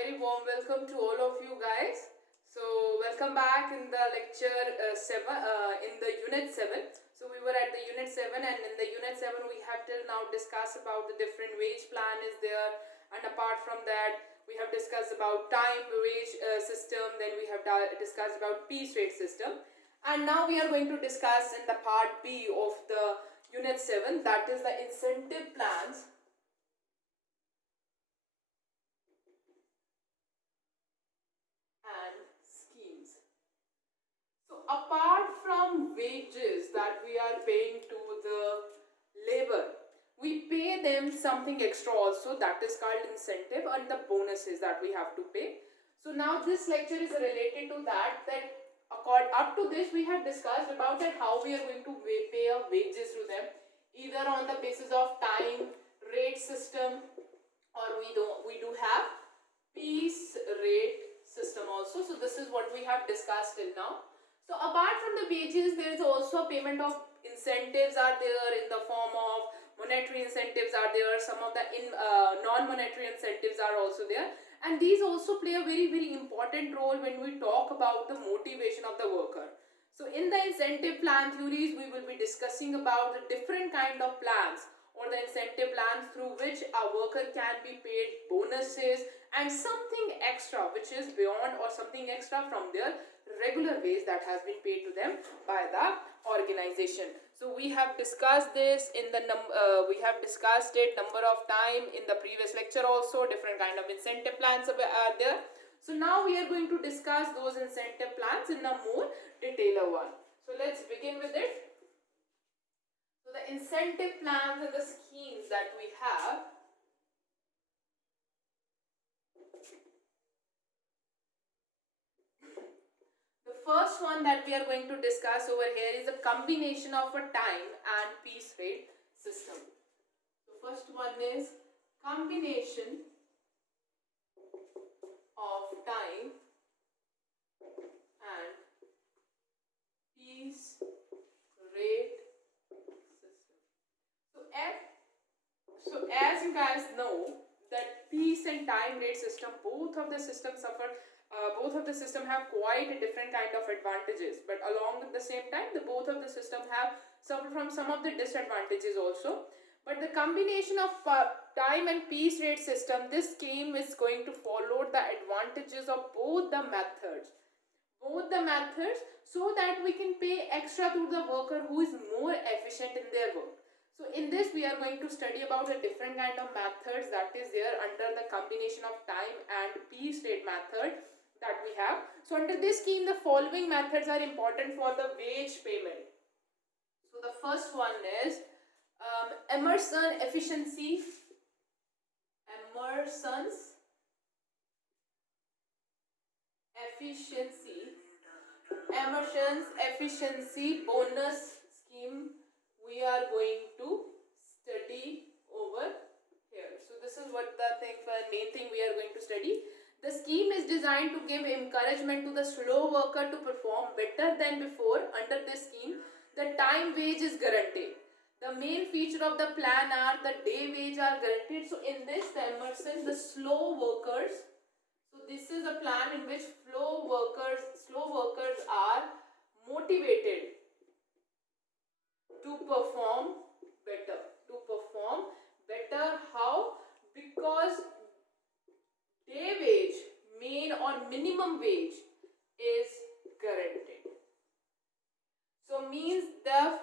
very warm welcome to all of you guys. So, welcome back in the lecture 7 in the unit 7. So, we were at the unit 7, and in the unit 7 we have till now discussed about the different wage plan is there, and apart from that we have discussed about time wage system, then we have discussed about piece rate system, and now we are going to discuss in the part B of the unit 7, that is the incentive plans and schemes. So apart from wages that we are paying to the labor, we pay them something extra also, that is called incentive, and the bonuses that we have to pay. So now this lecture is related to that up to this we have discussed about that how we are going to pay our wages to them, either on the basis of time rate system, or we do have piece rate system also. So this is what we have discussed till now. So apart from the wages, there is also payment of incentives are there in the form of monetary incentives are there, some of the non-monetary incentives are also there, and these also play a very important role when we talk about the motivation of the worker. So in the incentive plan theories, we will be discussing about the different kind of plans or the incentive plans through which a worker can be paid bonuses and something extra which is beyond or something extra from their regular wage that has been paid to them by the organization. So we have discussed this in the we have discussed it number of time in the previous lecture also. Different kind of incentive plans are there. So now we are going to discuss those incentive plans in a more detailed one. So let's begin with it. So the incentive plans and the schemes that we have. The first one that we are going to discuss over here is a combination of a time and piece rate system. The first one is combination of time and piece rate system. So as you guys know that piece and time rate system, both of the systems have quite a different kind of advantages, but along with the same time the both of the system have suffered from some of the disadvantages also. But the combination of time and piece rate system, this scheme is going to follow the advantages of both the methods, so that we can pay extra to the worker who is more efficient in their work. So in this we are going to study about a different kind of methods that is there under the combination of time and piece rate method that we have. So under this scheme the following methods are important for the wage payment. So the first one is Emerson's efficiency bonus scheme we are going to study over here. So this is what the main thing we are going to study. The scheme is designed to give encouragement to the slow worker to perform better than before. Under this scheme, the time wage is guaranteed. The main feature of the plan are the day wage are guaranteed. So in this, the slow workers. So this is a plan in which slow workers are motivated to perform better. How? Because day wage, main or minimum wage is guaranteed. So means the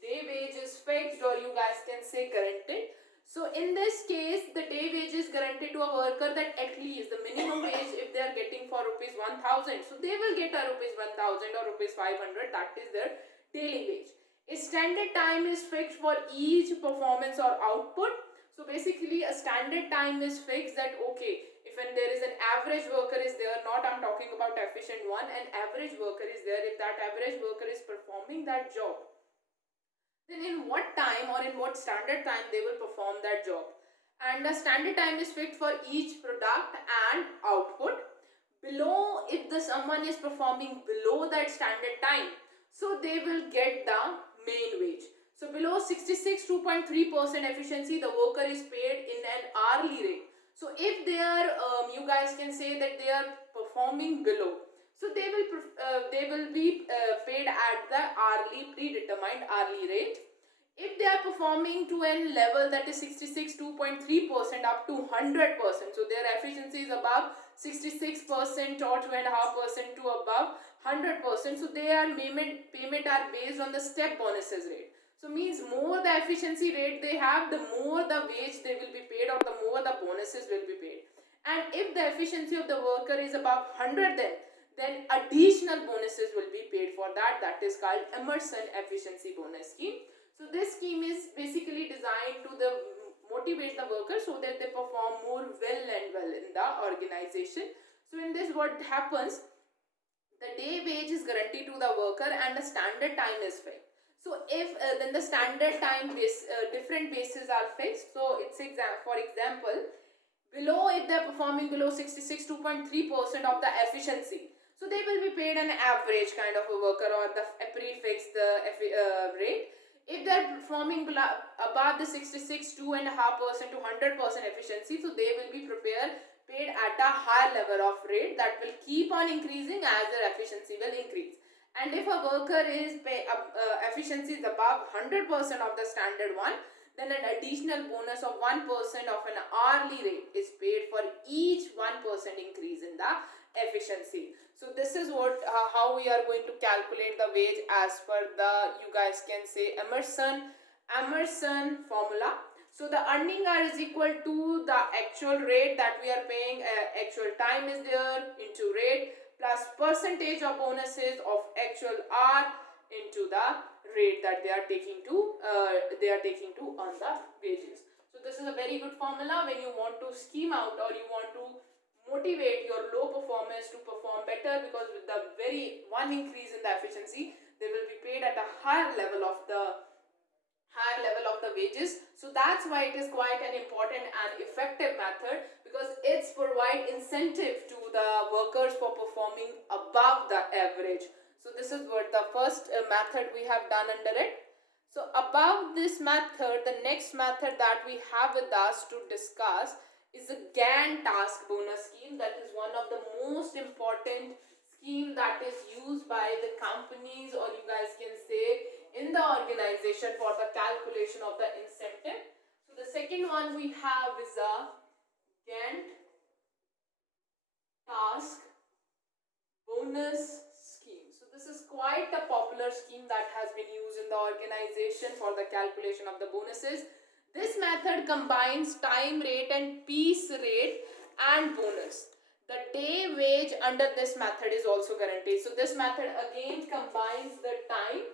day wage is fixed, or you guys can say guaranteed. So in this case, the day wage is guaranteed to a worker that at least the minimum wage, if they are getting for rupees 1000, so they will get a rupees 1000 or rupees 500, that is their daily wage. A standard time is fixed for each performance or output. So basically a standard time is fixed that okay, if there is an average worker is there, not I'm talking about efficient one, an average worker is there, if that average worker is performing that job, then in what time or in what standard time they will perform that job. And the standard time is fixed for each product and output. Below, if someone is performing below that standard time, so they will get the main wage. So below 66.2.3% efficiency, the worker is paid in an hourly rate. So if their you guys can say that they are performing below. So they will be paid at the hourly predetermined hourly rate. If they are performing to a level that is 66.2% up to 100%, so their efficiency is above 66% or 2.5% to above 100%, so their payment are based on the step bonuses rate. So means more the efficiency rate they have, the more the wage they will be paid, or the more the bonuses will be paid. And if the efficiency of the worker is above 100, then additional bonuses will be paid for that. That is called Emerson efficiency bonus scheme. So this scheme is basically designed to motivate the workers so that they perform more well in the organization. So in this, what happens, the day wage is guaranteed to the worker and the standard time is fixed. So if then the standard time different bases are fixed. So it's for example, below, if they are performing below 66.2% of the efficiency, so they will be paid an average kind of a worker, or the prefix rate. If they are performing above the 66.2.5% to 100% efficiency, so they will be paid at a higher level of rate that will keep on increasing as their efficiency will increase. And if a worker is efficiency is above 100% of the standard one, then an additional bonus of 1% of an hourly rate is paid for each 1% increase in the efficiency. So this is how we are going to calculate the wage as per the, you guys can say, Emerson formula. So the earning hour is equal to the actual rate that we are paying, actual time is there into rate, plus percentage of bonuses of actual hour into the rate that they are taking to on the wages. So this is a very good formula when you want to scheme out, or you want to motivate your low performance to perform better, because with the very one increase in the efficiency, they will be paid at a higher level of the wages. So that's why it is quite an important and effective method, because it's provide incentive to the workers for performing above the average. So this is what the first method we have done under it. So above this method, the next method that we have with us to discuss is a Gantt task bonus scheme. That is one of the most important scheme that is used by the companies, or you guys can say in the organization, for the calculation of the incentive. So the second one we have is a Gantt task bonus scheme. So this is quite a popular scheme that has been used in the organization for the calculation of the bonuses. This method combines time rate and piece rate and bonus. The day wage under this method is also guaranteed. So this method again combines the time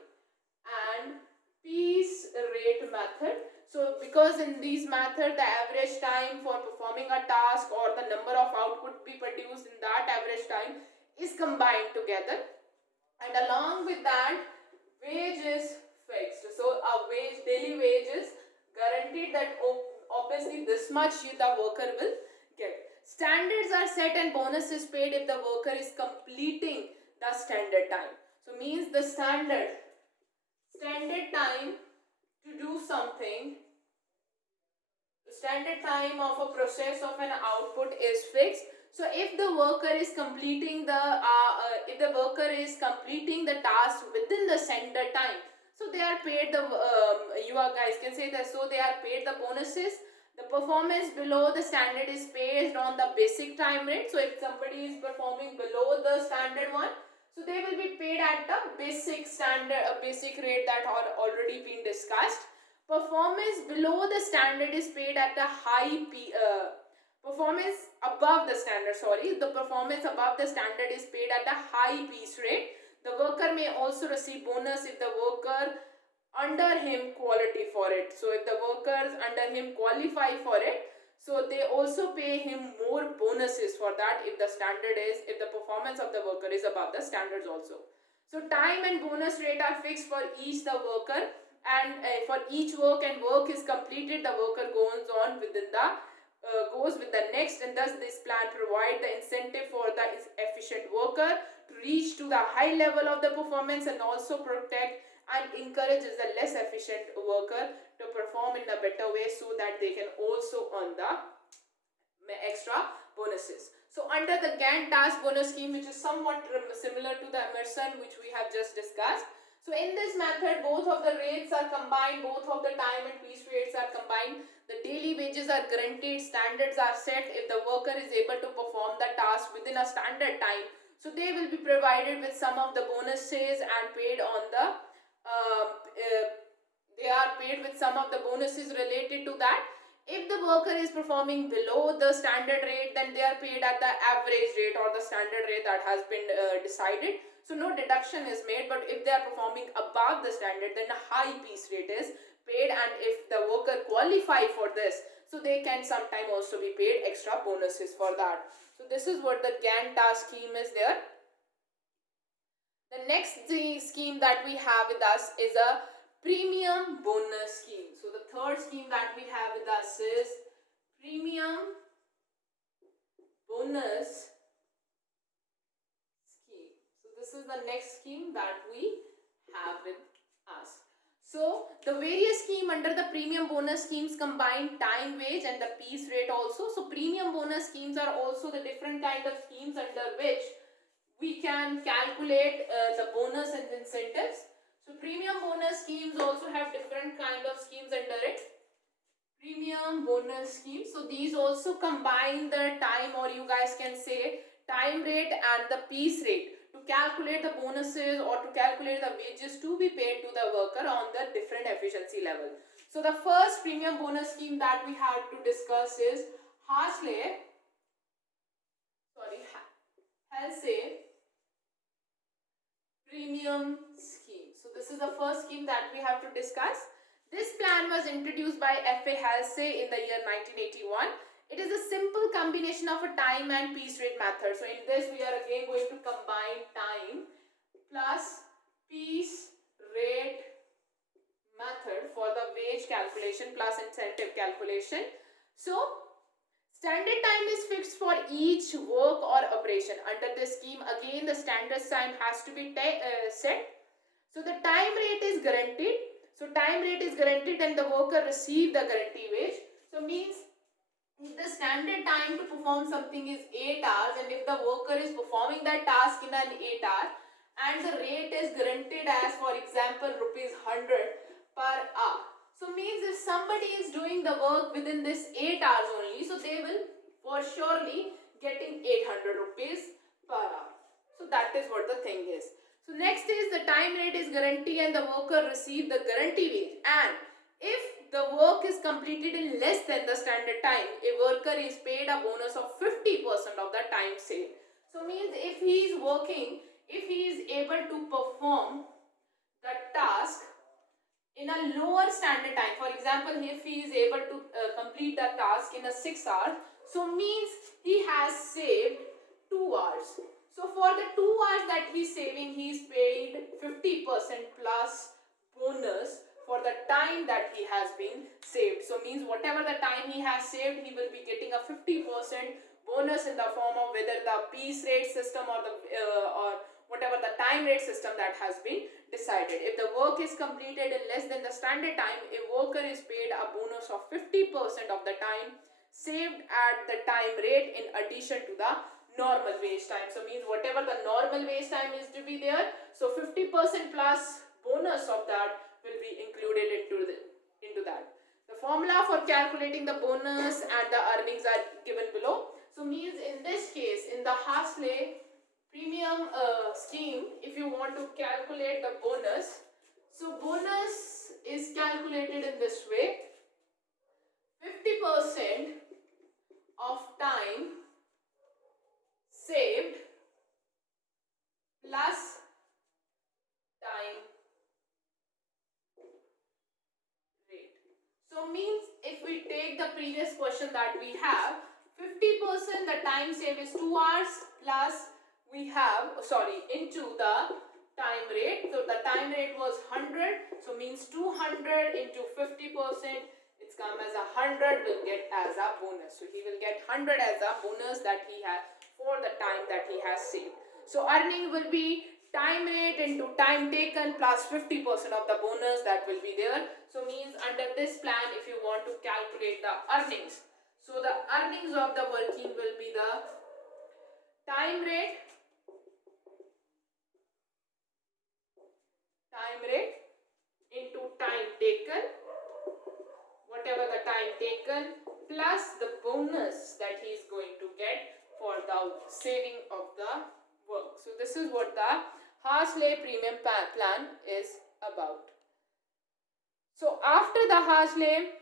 and piece rate method. So because in these method, the average time for performing a task, or the number of output be produced in that average time, is combined together, and along with that, wage is fixed. So a daily wage is guaranteed, that obviously this much the worker will get. Standards are set and bonus is paid if the worker is completing the standard time. So means the standard time to do something, the standard time of a process of an output is fixed. So if the worker is completing the task within the standard time, so they are paid the you guys can say that, so they are paid the bonuses. The performance below the standard is based on the basic time rate. So if somebody is performing below the standard one, so they will be paid at the basic rate that are already been discussed. Performance below the standard is paid at a performance above the standard. The performance above the standard is paid at a high piece rate. The worker may also receive bonus if the worker under him quality for it. So if the workers under him qualify for it, so they also pay him more bonuses for that if the performance of the worker is above the standards also. So time and bonus rate are fixed for each the worker, and for each work is completed, the worker goes on within the goes with the next, and thus this plan provide the incentive for the efficient worker to reach to the high level of the performance, and also protect and encourages the less efficient worker to perform in a better way, so that they can also earn the extra bonuses. So under the Gantt task bonus scheme, which is somewhat similar to the Emerson, which we have just discussed. So in this method, both of the rates are combined, both of the time and piece rates are combined. The daily wages are guaranteed, standards are set. If the worker is able to perform the task within a standard time, so they will be provided with some of the bonuses and paid on the they are paid with some of the bonuses related to that. If the worker is performing below the standard rate, then they are paid at the average rate or the standard rate that has been decided. So no deduction is made, but if they are performing above the standard, then a high piece rate is paid, and if the worker qualify for this, so they can sometime also be paid extra bonuses for that. So this is what the Gantt task scheme is there. The next scheme that we have with us is a premium bonus scheme. So the third scheme that we have with us is premium bonus scheme. So this is the next scheme that we have with us. So the various scheme under the premium bonus schemes combine time wage and the piece rate also. So premium bonus schemes are also the different kind of schemes under which we can calculate the bonus and incentives. So premium bonus schemes also have different kind of schemes under it. Premium bonus schemes. So these also combine the time, or you guys can say time rate and the piece rate to calculate the bonuses or to calculate the wages to be paid to the worker on the different efficiency level. So the first premium bonus scheme that we have to discuss is Halsey premium scheme. So this is the first scheme that we have to discuss. This plan was introduced by F.A. Halsey in the year 1981. It is a simple combination of a time and piece rate method. So in this we are again going to combine time plus piece rate method for the wage calculation plus incentive calculation. So standard time is fixed for each work or operation. Under this scheme, again the standard time has to be set. So the time rate is guaranteed. So time rate is guaranteed and the worker receive the guarantee wage. So means if the standard time to perform something is 8 hours, and if the worker is performing that task in an 8 hour and the rate is guaranteed as, for example, rupees 100 per hour. So means if somebody is doing the work within this 8 hours only, so they will for surely getting 800 rupees per hour. So that is what the thing is. So next is the time rate is guarantee and the worker receive the guarantee wage. And if the work is completed in less than the standard time, a worker is paid a bonus of 50% of the time saved. So means if he is working, if he is able to perform the task in a lower standard time, for example, if he is able to complete the task in a 6 hours, so means he has saved 2 hours. So for the 2 hours that he is saving, he is paid 50% plus bonus for the time that he has been saved. So means whatever the time he has saved, he will be getting a 50% bonus in the form of whether the piece rate system or the or whatever the time rate system that has been decided. If the work is completed in less than the standard time, a worker is paid a bonus of 50% of the time saved at the time rate in addition to the normal wage time. So means whatever the normal wage time is to be there, so 50% plus bonus of that will be included into that. The formula for calculating the bonus and the earnings are given below. So means in this case, in the Halsey premium scheme, if you want to calculate the bonus, so bonus is calculated in this way: 50% of time saved plus time rate. So means if we take the previous question that we have, 50% the time saved is 2 hours plus we have into the time rate. So the time rate was 100, so means 200 into 50%, it's come as 100 will get as a bonus. So he will get 100 as a bonus that he has for the time that he has saved. So earning will be time rate into time taken plus 50% of the bonus that will be there. So means under this plan, if you want to calculate the earnings, so the earnings of the working will be the time rate into time taken, whatever the time taken, plus the bonus that he is going to get for the saving of the work. So this is what the Harsley premium plan is about. So after the Harsley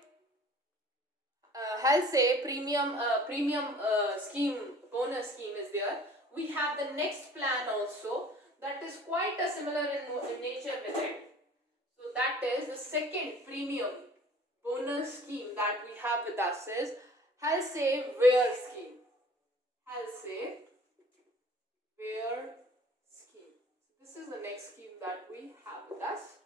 Halsey premium scheme, bonus scheme is there, we have the next plan also that is quite a similar in nature with it. So that is the second premium bonus scheme that we have with us is Halsey Ware scheme. Halsey Ware scheme. This is the next scheme that we have with us.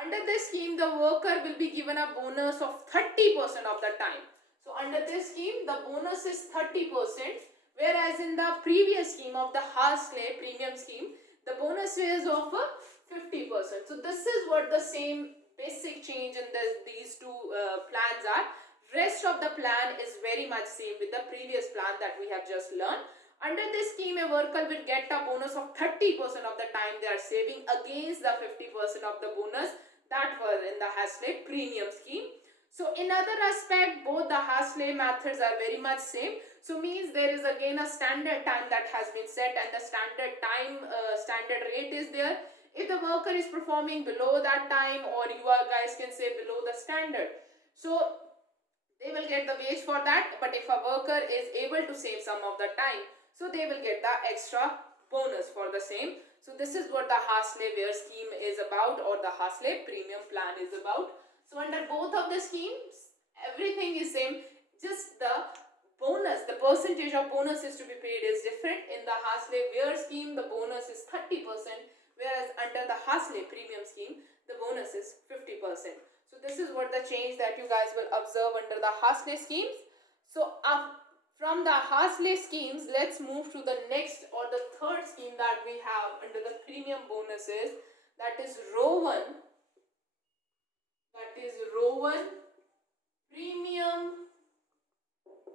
Under this scheme, the worker will be given a bonus of 30% of the time. So under this scheme, the bonus is 30%, whereas in the previous scheme of the Harsley premium scheme, the bonus is of 50%. So this is what the same basic change in these two plans are. Rest of the plan is very much same with the previous plan that we have just learned. Under this scheme, a worker will get a bonus of 30% of the time they are saving against the 50% of the bonus that was in the Harsley premium scheme. So in other aspect, both the Harsley methods are very much same. So means there is again a standard time that has been set, and the standard time standard rate is there. If the worker is performing below that time, or you guys can say below the standard, so they will get the wage for that. But if a worker is able to save some of the time, so they will get the extra bonus for the same. So this is what the Harsley Ware scheme is about, or the Harsley premium plan is about. So under both of the schemes, everything is same, just the bonus, the percentage of bonus is to be paid is different. In the Harsley Ware scheme, the bonus is 30%, whereas under the Harsley premium scheme, the bonus is 50%. So this is what the change that you guys will observe under the Harsley schemes. So from the Harsley schemes, let's move to the next or the third scheme that we have under the premium bonuses, that is Rowan. That is Rowan premium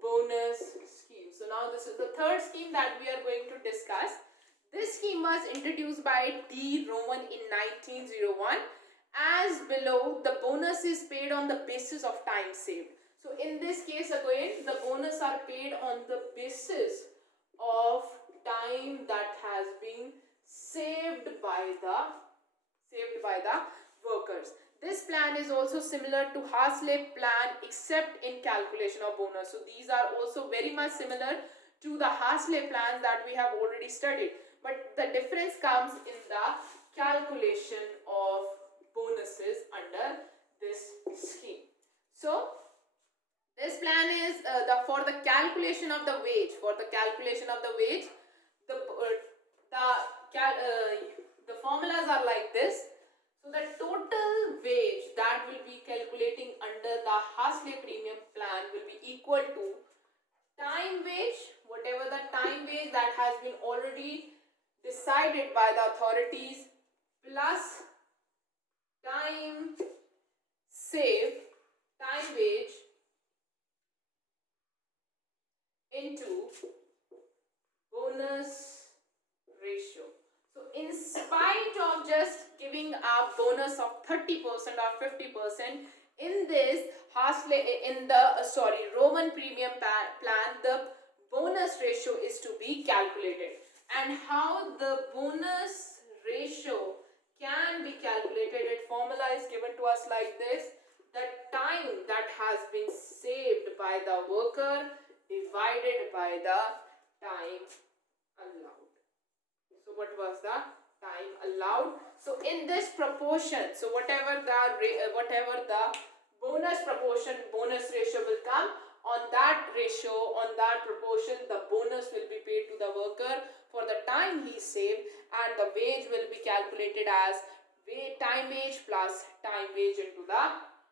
bonus scheme. So now this is the third scheme that we are going to discuss. This scheme was introduced by D. Rowan in 1901. As below, the bonus is paid on the basis of time saved. So in this case again, the bonus are paid on the basis of time that has been saved by the workers. This plan is also similar to Harsley plan except in calculation of bonus. So these are also very much similar to the Harsley plans that we have already studied. But the difference comes in the calculation of bonuses under this scheme. So this plan is for the calculation of the wage. For the calculation of the wage, the formulas are like this. So the total wage that will be calculating under the Harsley premium plan will be equal to time wage, whatever the time wage that has been already decided by the authorities, plus time saved, time wage, into bonus ratio. So in spite of just giving a bonus of 30% or 50%, in this Rowan premium plan, the bonus ratio is to be calculated. And how the bonus ratio can be calculated, its formula is given to us like this: the time that has been saved by the worker divided by the time allowed. So what was the time allowed? So in this proportion, so whatever the bonus proportion, bonus ratio will come, on that ratio, on that proportion, the bonus will be paid to the worker for the time he saved, and the wage will be calculated as time wage plus time wage into the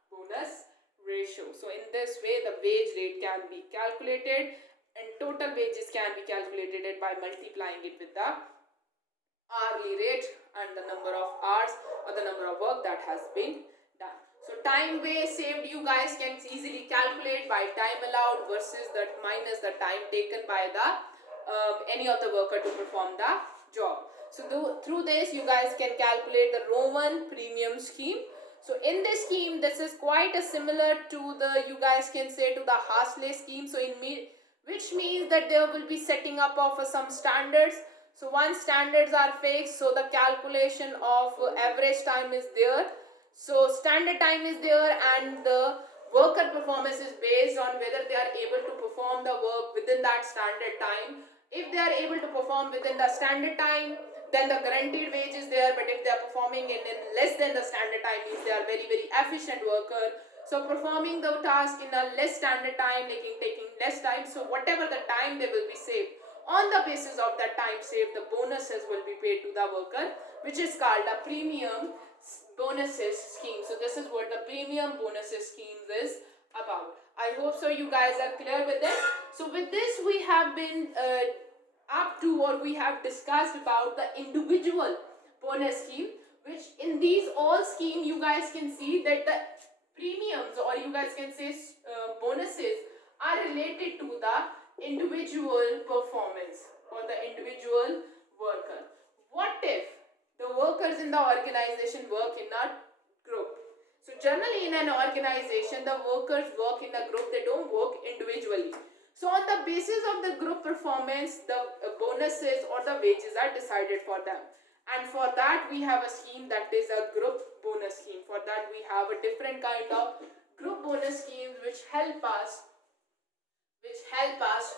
bonus ratio. So in this way, the wage rate can be calculated, and total wages can be calculated by multiplying it with the hourly rate and the number of hours or the number of work that has been done. So time wage saved, you guys can easily calculate by time allowed versus that minus the time taken by the any of the worker to perform the job. So through this you guys can calculate the Roman premium scheme. So in this scheme, this is quite a similar to the, you guys can say, to the Hasley scheme. So which means that there will be setting up of some standards. So once standards are fixed, so the calculation of average time is there. So standard time is there, and the worker performance is based on whether they are able to perform the work within that standard time. If they are able to perform within the standard time, then the guaranteed wage is there. But if they are performing in less than the standard time, means they are very efficient worker. So performing the task in a less standard time, taking less time, so whatever the time they will be saved, on the basis of that time saved, the bonuses will be paid to the worker, which is called a premium bonuses scheme. So this is what the premium bonuses scheme is about. I hope so you guys are clear with it. So with this we have been up to, or we have discussed about the individual bonus scheme, which in these all scheme you guys can see that the premiums, or you guys can say bonuses, are related to the individual performance or the individual worker. What if the workers in the organization work in a group? So generally in an organization, the workers work in a group, they don't work individually. So on the basis of the group performance, the bonuses or the wages are decided for them. And for that we have a scheme that is a group bonus scheme. For that we have a different kind of group bonus schemes which help us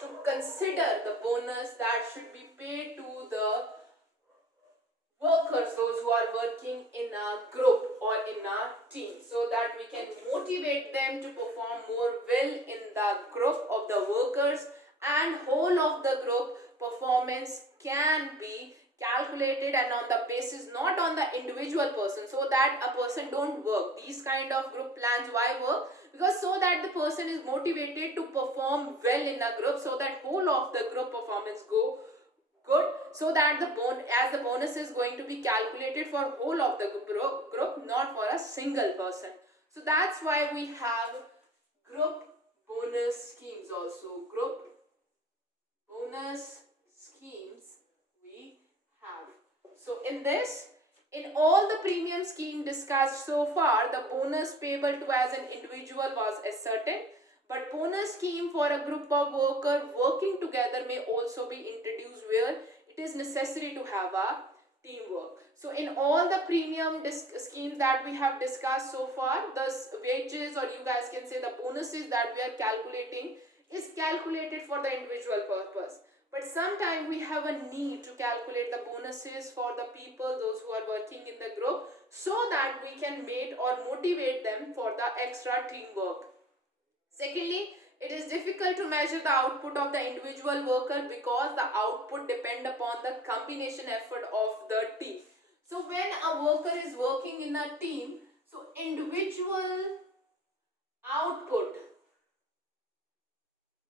to consider the bonus that should be paid to the workers, those who are working in a group or in a team, so that we can motivate them to perform more well in the group of the workers, and whole of the group performance can be calculated, and on the basis not on the individual person, so that a person don't work. These kind of group plans why work? Because so that the person is motivated to perform well in a group, so that whole of the group performance go good, so that as the bonus is going to be calculated for whole of the group, not for a single person. So that's why we have group bonus schemes also. Group bonus schemes we have. So in all the premium scheme discussed so far, the bonus payable to as an individual was ascertained, but bonus scheme for a group of workers working together may also be introduced, where it is necessary to have a teamwork. So in all the premium schemes that we have discussed so far, the wages, or you guys can say the bonuses that we are calculating, is calculated for the individual purpose. But sometimes we have a need to calculate the bonuses for the people, those who are working in the group, so that we can make or motivate them for the extra teamwork. Secondly, it is difficult to measure the output of the individual worker, because the output depend upon the combination effort of the team. So when a worker is working in a team, so individual output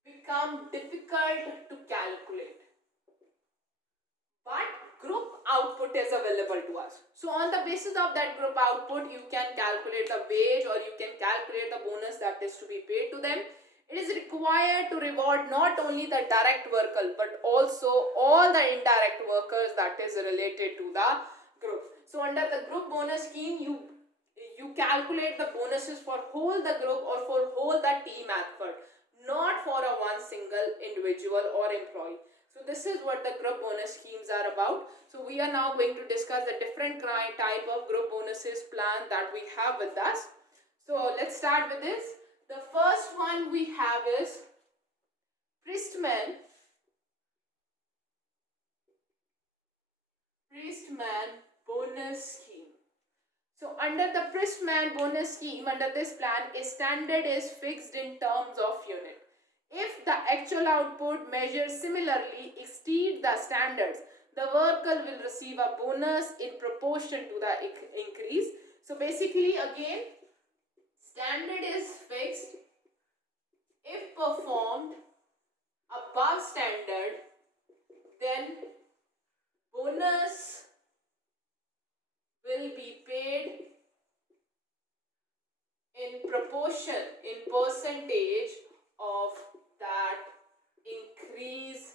become difficult to calculate, but group output is available to us. So on the basis of that group output, you can calculate the wage, or you can calculate the bonus that is to be paid to them. It is required to reward not only the direct worker, but also all the indirect workers that is related to the group. So under the group bonus scheme, you calculate the bonuses for whole the group or for whole the team effort, not for a one single individual or employee. So this is what the group bonus schemes are about. So we are now going to discuss the different type of group bonuses plan that we have with us. So let's start with this. The first one we have is Priestman bonus scheme. So under the Priestman bonus scheme, under this plan, a standard is fixed in terms of unit. If the actual output measures similarly exceed the standards, the worker will receive a bonus in proportion to the increase. So basically again, standard is fixed. If performed above standard, then bonus will be paid in proportion, in percentage of that increase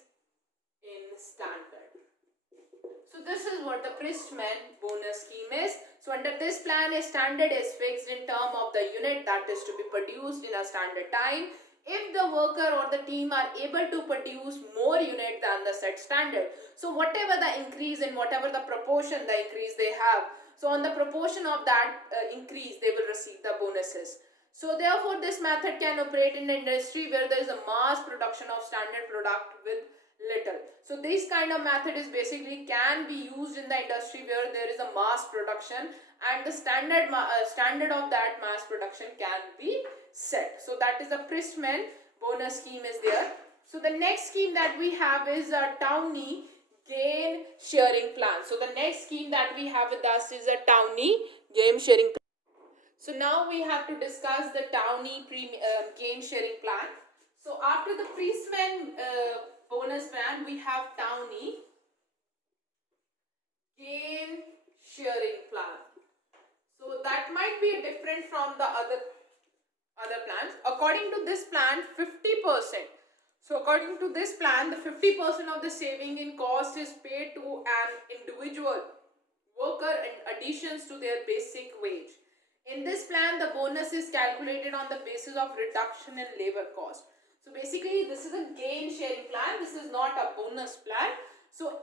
is what the Pristman bonus scheme is. So under this plan, a standard is fixed in term of the unit that is to be produced in a standard time. If the worker or the team are able to produce more unit than the set standard, so whatever the increase in whatever the proportion the increase they have, so on the proportion of that increase they will receive the bonuses. So therefore this method can operate in the industry where there is a mass production of standard product with little. So this kind of method is basically can be used in the industry where there is a mass production and the standard of that mass production can be set. So that is a Pristman bonus scheme is there. So the next scheme that we have is a Downey gain sharing plan. So the next scheme that we have with us is a Downey gain sharing plan. So now we have to discuss the Downey gain sharing plan. So after the Pristman bonus plan, we have Downey gain sharing plan. So that might be different from the other plans. According to this plan, 50%. So according to this plan, the 50% of the saving in cost is paid to an individual worker in additions to their basic wage. In this plan, the bonus is calculated on the basis of reduction in labor cost. So basically, this is a gain sharing plan. This is not a bonus plan. So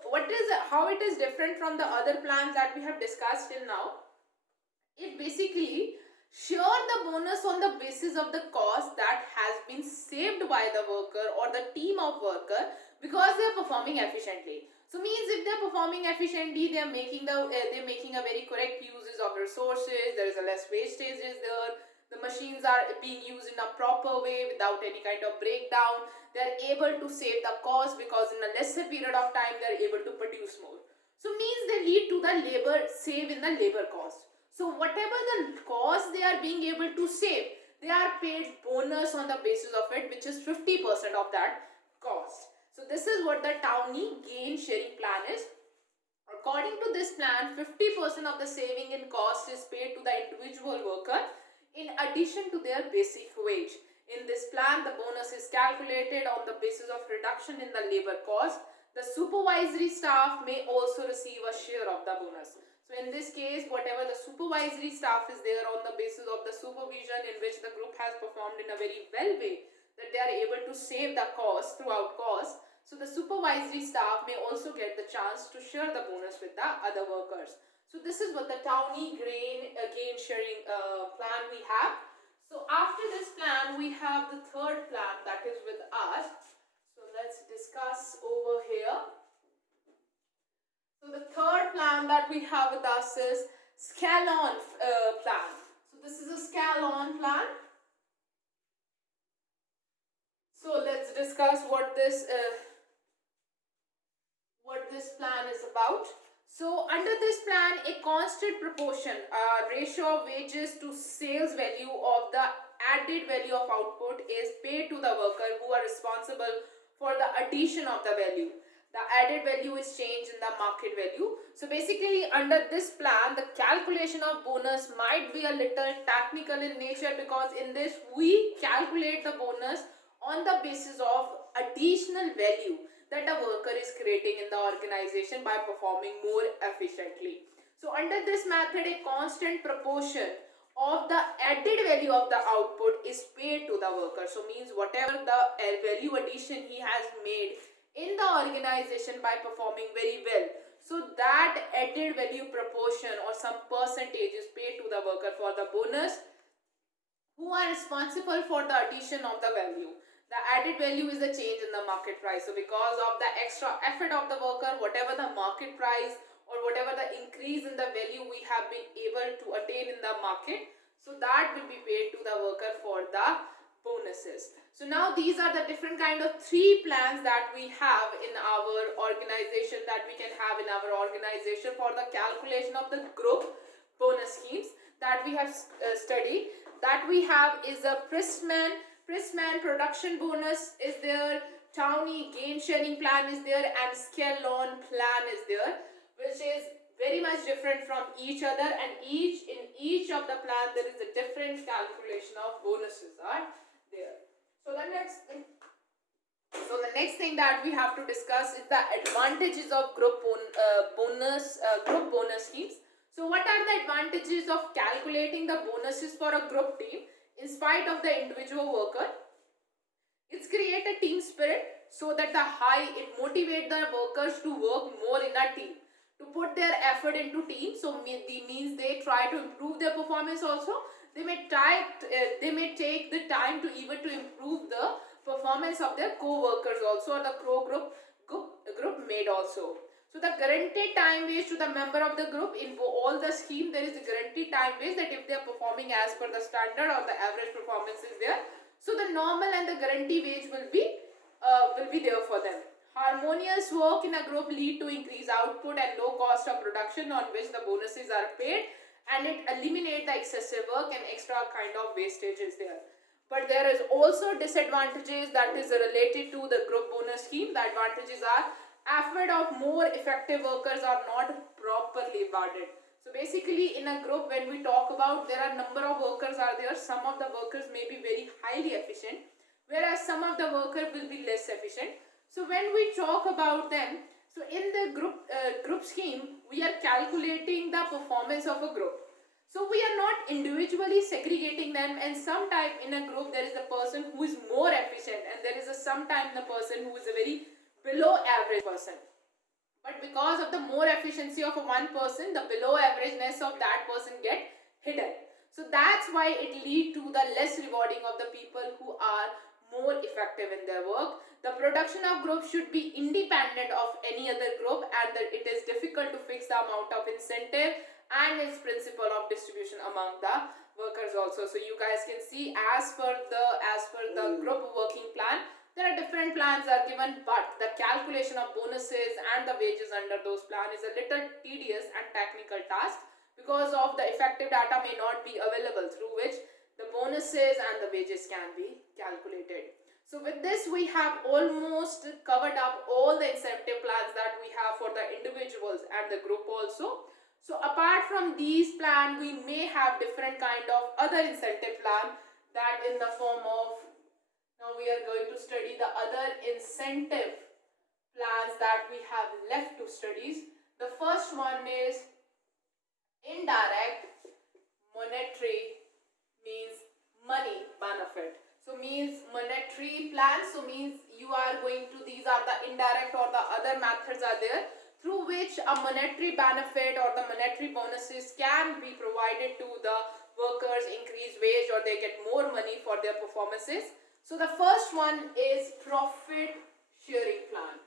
how it is different from the other plans that we have discussed till now? It basically share the bonus on the basis of the cost that has been saved by the worker or the team of worker because they are performing efficiently. So means if they are performing efficiently, they are making a very correct uses of resources. There is a less wastage is there. The machines are being used in a proper way without any kind of breakdown. They are able to save the cost because in a lesser period of time they are able to produce more. So means they lead to the save in the labor cost. So whatever the cost they are being able to save, they are paid bonus on the basis of it, which is 50% of that cost. So this is what the Downey gain sharing plan is. According to this plan, 50% of the saving in cost is paid to the individual worker in addition to their basic wage. In this plan, the bonus is calculated on the basis of reduction in the labor cost. The supervisory staff may also receive a share of the bonus. So in this case, whatever the supervisory staff is there on the basis of the supervision in which the group has performed in a very well way, that they are able to save the cost throughout cost. So the supervisory staff may also get the chance to share the bonus with the other workers. So this is what the Downey gain sharing plan we have. So after this plan, we have the third plan that is with us. So let's discuss over here. So the third plan that we have with us is Scalon plan. So this is a Scalon plan. So let's discuss what this plan is about. So under this plan, a constant proportion, ratio of wages to sales value of the added value of output is paid to the worker who are responsible for the addition of the value. The added value is changed in the market value. So basically under this plan, the calculation of bonus might be a little technical in nature because in this we calculate the bonus on the basis of additional value that a worker is creating in the organization by performing more efficiently. So under this method, a constant proportion of the added value of the output is paid to the worker. So means whatever the value addition he has made in the organization by performing very well, so that added value proportion or some percentage is paid to the worker for the bonus who are responsible for the addition of the value. The added value is the change in the market price. So because of the extra effort of the worker, whatever the market price or whatever the increase in the value we have been able to attain in the market, so that will be paid to the worker for the bonuses. So now these are the different kind of three plans that we have in our organization, that we can have in our organization for the calculation of the group bonus schemes that we have studied. That we have is a Pristman production bonus is there, Downey gain sharing plan is there, and Scalon plan is there, which is very much different from each other, and in each of the plan there is a different calculation of bonuses are there. So the next thing that we have to discuss is the advantages of group bonus schemes. So what are the advantages of calculating the bonuses for a group team in spite of the individual worker? It's create a team spirit so that it motivate the workers to work more in a team, to put their effort into team. So means they try to improve their performance also. They may take the time to even to improve the performance of their co-workers also, or the group mate also. So the guaranteed time waste to the member of the group in all the scheme, there is a guaranteed time waste that if they are performing as per the standard or the average performance is there, so the normal and the guarantee wage will be there for them. Harmonious work in a group lead to increased output and low cost of production on which the bonuses are paid, and it eliminate the excessive work and extra kind of wastages there. But there is also disadvantages that is related to the group bonus scheme. The advantages are effort of more effective workers are not properly rewarded. So basically in a group, when we talk about, there are number of workers are there. Some of the workers may be very highly efficient, whereas some of the workers will be less efficient. So when we talk about them, so in the group scheme, we are calculating the performance of a group. So we are not individually segregating them, and sometime in a group there is a person who is more efficient, and there is a sometime the person who is a very below average person. But because of the more efficiency of one person, the below averageness of that person get hidden. So that's why it lead to the less rewarding of the people who are more effective in their work. The production of group should be independent of any other group, and that it is difficult to fix the amount of incentive and its principle of distribution among the workers also. So you guys can see, as per the group working plan, there are different plans are given, but the calculation of bonuses and the wages under those plans is a little tedious and technical task, because of the effective data may not be available through which the bonuses and the wages can be calculated. So with this, we have almost covered up all the incentive plans that we have for the individuals and the group also. So apart from these plans, we may have different kind of other incentive plan, that in the form of, now we are going to study the other incentive plans that we have left to study. The first one is indirect monetary, means money benefit. So means monetary plans, so means you are going to, these are the indirect or the other methods are there through which a monetary benefit or the monetary bonuses can be provided to the workers, increase wage, or they get more money for their performances. So the first one is profit sharing plan.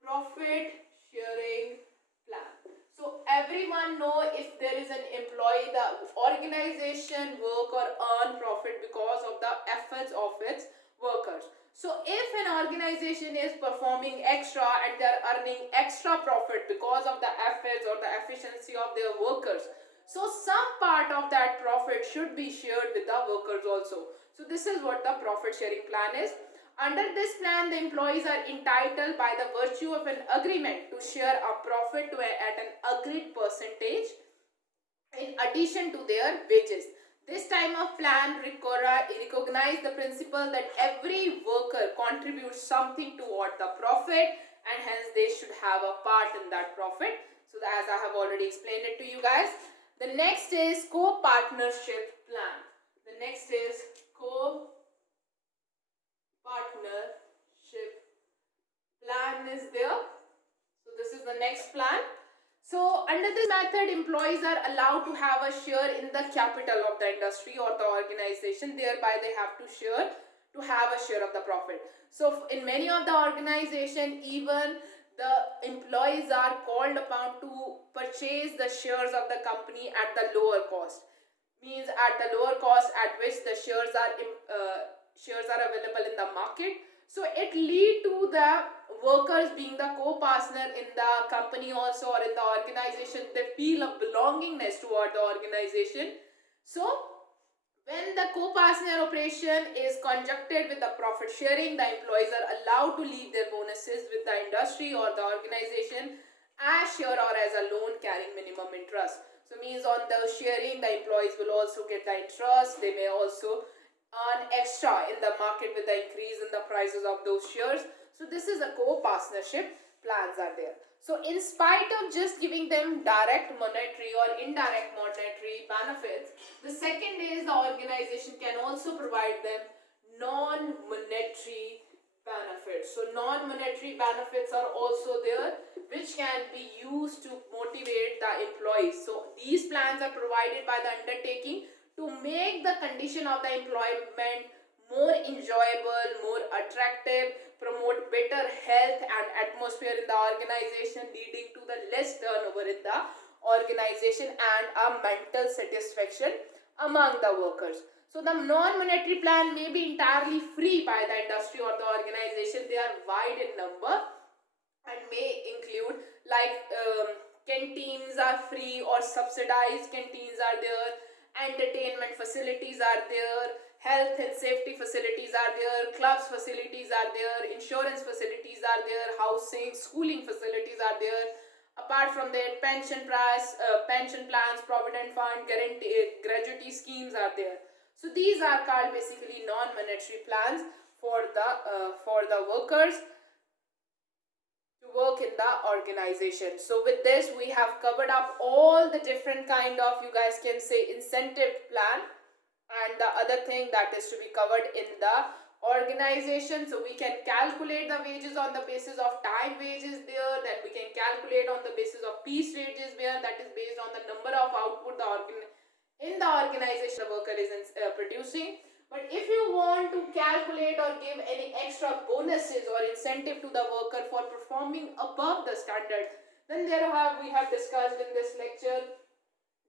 Profit sharing plan. So everyone know, if there is an employee, the organization work or earn profit because of the efforts of its workers. So if an organization is performing extra and they are earning extra profit because of the efforts or the efficiency of their workers, so some part of that profit should be shared with the workers also. So this is what the profit sharing plan is. Under this plan, the employees are entitled by the virtue of an agreement to share a profit at an agreed percentage in addition to their wages. This time of plan recognize the principle that every worker contributes something toward the profit, and hence they should have a part in that profit. So as I have already explained it to you guys. The next is co-partnership plan. The next is co-partnership plan is there. So this is the next plan. So under this method, employees are allowed to have a share in the capital of the industry or the organization. Thereby they have to have a share of the profit. So in many of the organization, even the employees are called upon to purchase the shares of the company at the lower cost. Means at the lower cost at which the shares are available in the market. So it lead to the workers being the co-partner in the company also, or in the organization. They feel a belongingness toward the organization. So when the co-partner operation is conjuncted with the profit sharing, the employees are allowed to leave their bonuses with the industry or the organization as share or as a loan carrying minimum interest. So means on the sharing, the employees will also get the interest. They may also earn extra in the market with the increase in the prices of those shares. So this is a co-partnership plans are there. So in spite of just giving them direct monetary or indirect monetary benefits, the second is the organization can also provide them non-monetary benefits. So non-monetary benefits are also there, which can be used to motivate the employees. So these plans are provided by the undertaking to make the condition of the employment more enjoyable, more attractive, promote better health and atmosphere in the organization, leading to the less turnover in the organization and a mental satisfaction among the workers. So the non-monetary plan may be entirely free by the industry or the organization. They are wide in number and may include like canteens are free or subsidized canteens are there, entertainment facilities are there, health and safety facilities are there, clubs facilities are there, insurance facilities are there, housing, schooling facilities are there. Apart from that, pension plans, provident fund, gratuity schemes are there. So these are called basically non-monetary plans for the workers to work in the organization. So with this we have covered up all the different kind of, you guys can say, incentive plan and the other thing that is to be covered in the organization. So we can calculate the wages on the basis of time wages there, then we can calculate on the basis of piece wages where that is based on the number of output in the organization the worker is producing. But if you want to calculate or give any extra bonuses or incentive to the worker for performing above the standard, then we have discussed in this lecture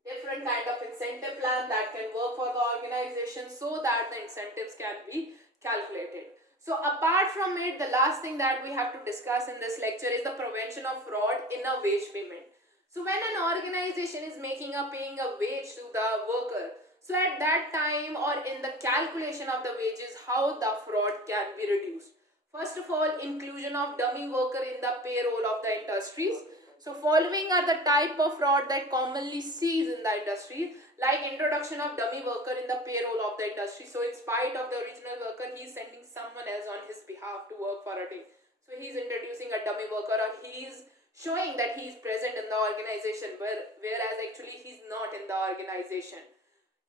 different kind of incentive plan that can work for the organization so that the incentives can be calculated. So apart from it, the last thing that we have to discuss in this lecture is the prevention of fraud in a wage payment. So when an organization is paying a wage to the worker, so at that time or in the calculation of the wages, how the fraud can be reduced. First of all, inclusion of dummy worker in the payroll of the industries. So following are the type of fraud that commonly sees in the industry, like introduction of dummy worker in the payroll of the industry. So in spite of the original worker, he is sending someone else on his behalf to work for a day. So he is introducing a dummy worker, or he is showing that he is present in the organization, whereas actually he is not in the organization.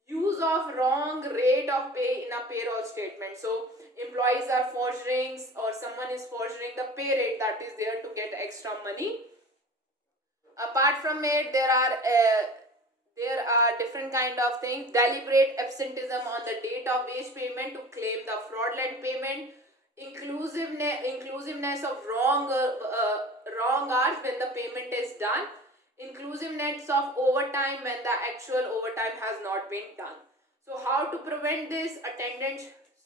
Use of wrong rate of pay in a payroll statement. So employees are forging or someone is forging the pay rate that is there to get extra money. Apart from it, there are different kind of things. Deliberate absenteeism on the date of wage payment to claim the fraudulent payment. Inclusiveness of wrong hours when the payment is done. Inclusiveness of overtime when the actual overtime has not been done. So how to prevent this?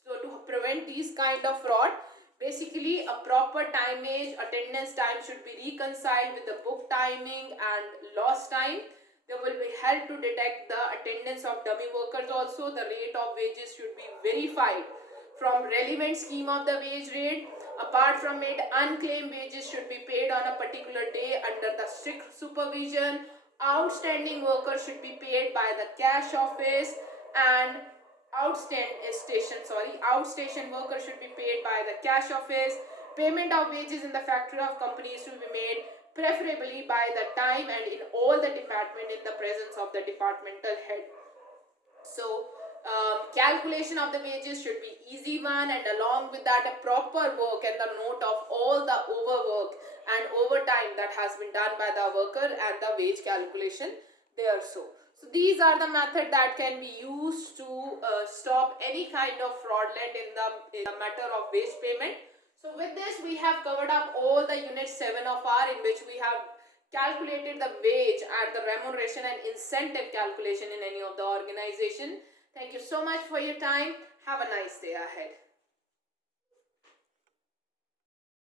So to prevent these kind of fraud, basically a proper attendance time should be reconciled with the book timing and lost time. There will be help to detect the attendance of dummy workers also. The rate of wages should be verified from relevant scheme of the wage rate. Apart from it, unclaimed wages should be paid on a particular day under the strict supervision. Outstanding workers should be paid by the cash office, and outstation workers should be paid by the cash office. Payment of wages in the factory of companies to be made preferably by the time and in all the department in the presence of the departmental head. So calculation of the wages should be easy one, and along with that a proper work and the note of all the overwork and overtime that has been done by the worker and the wage calculation there. So these are the method that can be used to stop any kind of fraudulent in the matter of wage payment. So with this we have covered up all the unit 7 of R, in which we have calculated the wage and the remuneration and incentive calculation in any of the organization. Thank you so much for your time. Have a nice day ahead.